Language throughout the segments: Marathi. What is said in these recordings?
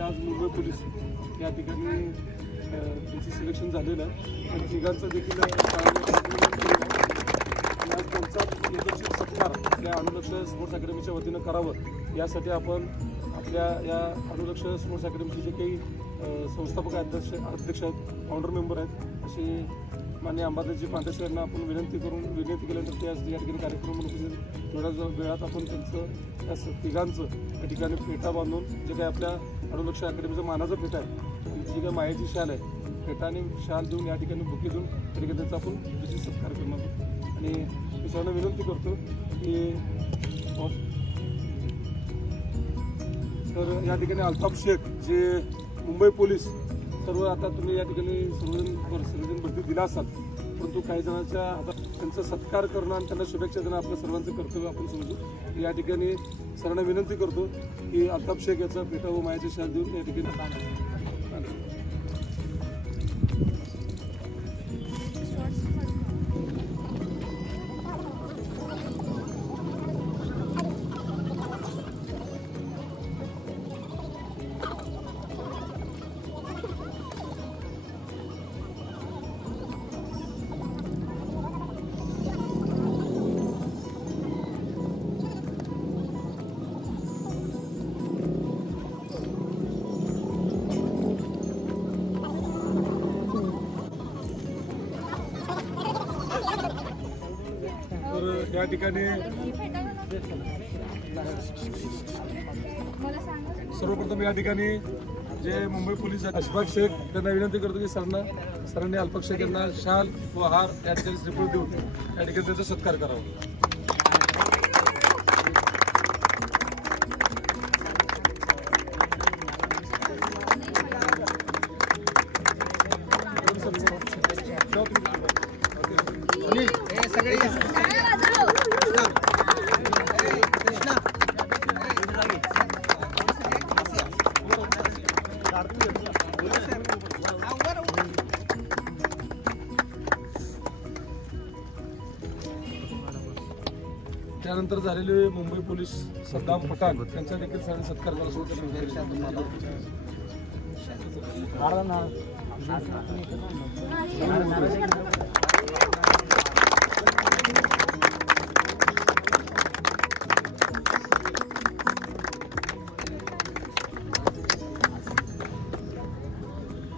आज मुंबई पोलीस या ठिकाणी त्यांचं सिलेक्शन झालेलं आहे आणि तिघांचं देखील आज त्यांचा यशस्वी सत्कार आपल्या अनुलक्ष स्पोर्ट्स अकॅडमीच्या वतीनं करावं यासाठी आपण आपल्या या अनुलक्ष स्पोर्ट्स अकॅडमीचे जे काही संस्थापक अध्यक्ष आहेत, फाउंडर मेंबर आहेत असे माननीय अंबादासजी पांढरे यांना आपण विनंती केल्यानंतर ते आज या ठिकाणी कार्यक्रम थोड्या वेळात आपण त्यांचं या तिघांचं या ठिकाणी फेटा बांधून जे काही आपल्या अनुलक्ष अकॅडमीचं मानाचं फेटा आहे जी काही मायाची शाल आहे फेटा आणि शाल देऊन या ठिकाणी बुके देऊन त्या ठिकाणी त्यांचा आपण विशेष सत्कार करणार आणि मी सर्वांना विनंती करतो की तर या ठिकाणी अल्ताफ शेख जे मुंबई पोलीस सर्व आता तुम्ही या ठिकाणी सर्वजण भरती दिला असाल परंतु काही जणांच्या हातात त्यांचा सत्कार करणं आणि त्यांना शुभेच्छा देणं आपल्या सर्वांचं कर्तव्य आपण समजू या ठिकाणी सर्वांना विनंती करतो की अल्ताफ शेख याचा फेटा व मायाची शाल देऊन या ठिकाणी या ठिकाणी सर्वप्रथम या ठिकाणी जे मुंबई पोलीस अशफाक शेख त्यांना विनंती करतो की सरांनी अल्ताफ शेख यांना शाल व हार या ठिकाणी श्रीफळ देऊन या ठिकाणी त्यांचा सत्कार करावा. त्यानंतर झालेले मुंबई पोलीस सद्दाम पठाण यांचा देखील सरांनी सत्कार केला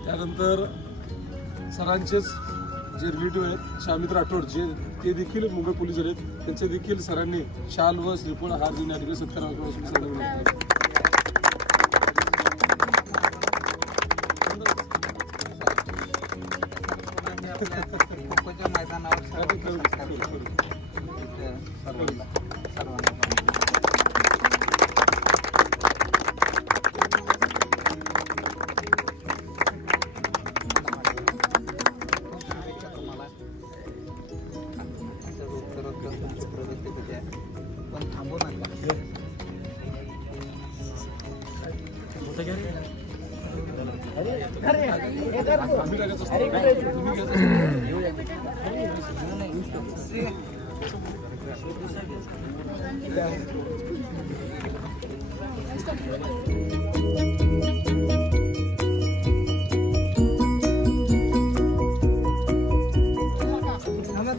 त्यानंतर सरांचेच जे रिलेटिव्ह आहेत शामित राठोड जे ते देखील मुंबई पोलीस आहेत त्यांचे देखील सरांनी शाल व श्रीफळ हार देऊन या ठिकाणी सत्कार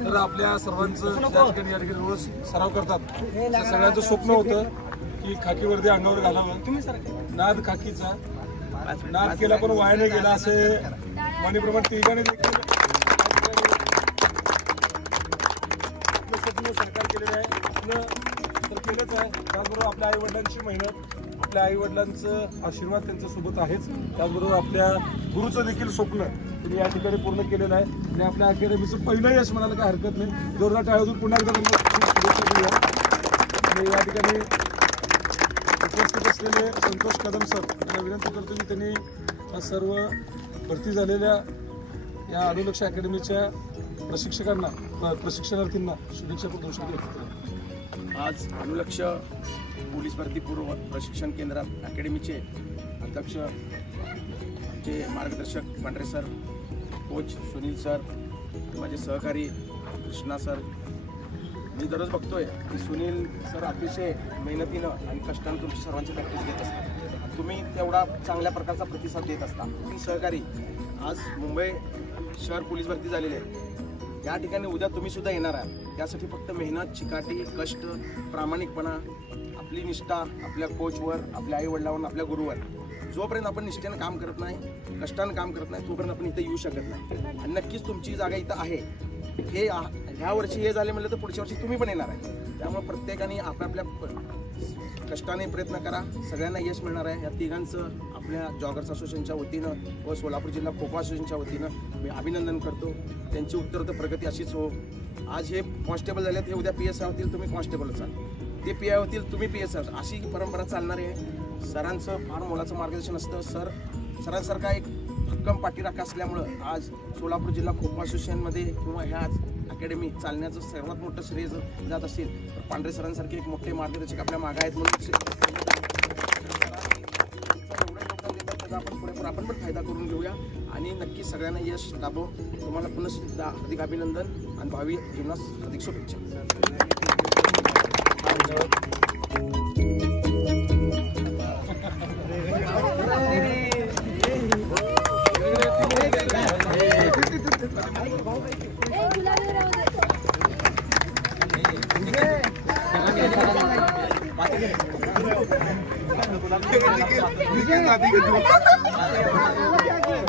तर आपल्या सर्वांचं या ठिकाणी रोज सराव करतात सगळ्यांचं स्वप्न होतं की खाकी वर्दी अंगावर घालावं नाद खाकीचा नाद केला पण वायाने गेला असे म्हणीप्रमाणे तिघांनी देखील स्वप्न साकार केलेलं आहे आपलं तर केलंच आहे त्याचबरोबर आपल्या आई वडिलांची मेहनत आपल्या आई वडिलांचं आशीर्वाद त्यांच्या सोबत आहेच त्याचबरोबर आपल्या गुरुचं देखील स्वप्न तुम्ही या ठिकाणी पूर्ण केलेलं आहे आणि आपल्या अकॅडमीचं पहिलं यश म्हणायला काही हरकत नाही जोरदार टाळ्यातून पुन्हा एकदा त्यांना शुभेच्छा देऊया आणि या ठिकाणी उपस्थित असलेले संतोष कदम सर यांना विनंती करतो की त्यांनी सर्व भरती झालेल्या या अनुलक्ष अकॅडमीच्या प्रशिक्षकांना प्रशिक्षणार्थींना शुभेच्छा देऊ शकतो. आज अनुलक्ष पोलीस भरती पूर्व प्रशिक्षण केंद्र अकॅडमीचे अध्यक्ष आमचे मार्गदर्शक पांढरे सर, कोच सुनील सर, माझे सहकारी कृष्णा सर. मी दररोज बघतोय की सुनील सर अतिशय मेहनतीनं आणि कष्टानं तुमची सर्वांची प्रॅक्टिस घेत असतात. तुम्ही तेवढा चांगल्या प्रकारचा प्रतिसाद देत असता. सहकारी आज मुंबई शहर पोलीस भरती झालेली आहे. या ठिकाणी उद्या तुम्ही सुद्धा येणार आहात. त्यासाठी फक्त मेहनत, चिकाटी, कष्ट, प्रामाणिकपणा, आपली निष्ठा आपल्या कोचवर, आपल्या आईवडिलांवर, आपल्या गुरुवर. जोपर्यंत आपण निष्ठेनं काम करत नाही, कष्टानं काम करत नाही, तोपर्यंत आपण इथे येऊ शकत नाही. आणि नक्कीच तुमची जागा इथं आहे. हे ह्या वर्षी हे झाले म्हणलं तर पुढच्या वर्षी तुम्ही पण येणार आहे. त्यामुळे प्रत्येकाने आपापल्या कष्टाने प्रयत्न करा. सगळ्यांना यश मिळणार आहे. या तिघांचं आपल्या जॉगर्स असोसिएशनच्या वतीनं व सोलापूर जिल्हा खो खो असोसिएशनच्या वतीनं मी अभिनंदन करतो. त्यांची उत्तरोत्तर प्रगती अशीच हो. आज हे कॉन्स्टेबल झालेत, हे उद्या PSI होतील, तुम्ही कॉन्स्टेबलच आहात. ते PI होतील, तुम्ही PSI आहात. अशी परंपरा चालणारी आहे. सरांचं फार मोलाचं मार्गदर्शन असतं. सरांसारखा एक भक्कम पाठीराखा असल्यामुळं आज सोलापूर जिल्हा खो खो असोसिएशनमध्ये किंवा ह्या अकॅडमी चालण्याचं सर्वात मोठं श्रेय जात असेल तर पांढरे सरांसारखे एक मोठे मार्गदर्शक आपल्या मागे आहेत. म्हणून आपण पण फायदा करून घेऊया आणि नक्की सगळ्यांना यश लाभो. तुम्हाला पुन्हा अधिक अभिनंदन आणि भावी जीवनास अधिक शुभेच्छा.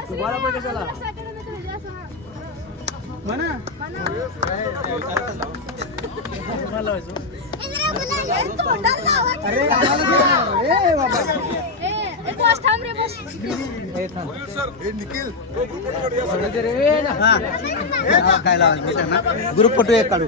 तुम्हाला पण कशाला म्हणा ग्रुप फोटो एक काढू.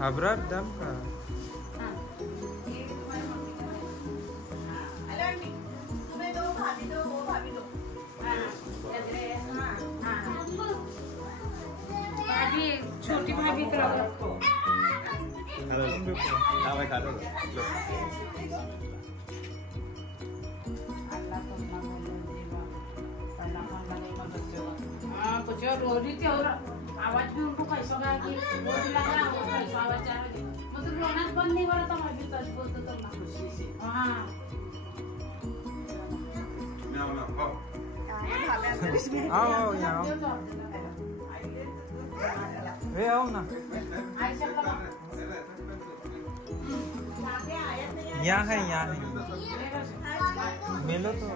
Abrar dam ka. छोटी भाभी आवाज घेऊन तू पैसा काय की बोलला ना पैसा आवाज चालू मग तू रोनाच बंद नाही करत माझी सच बोलतो तर ना हां आओ यहाँ वे आओ ना यहाँ है मिलो तो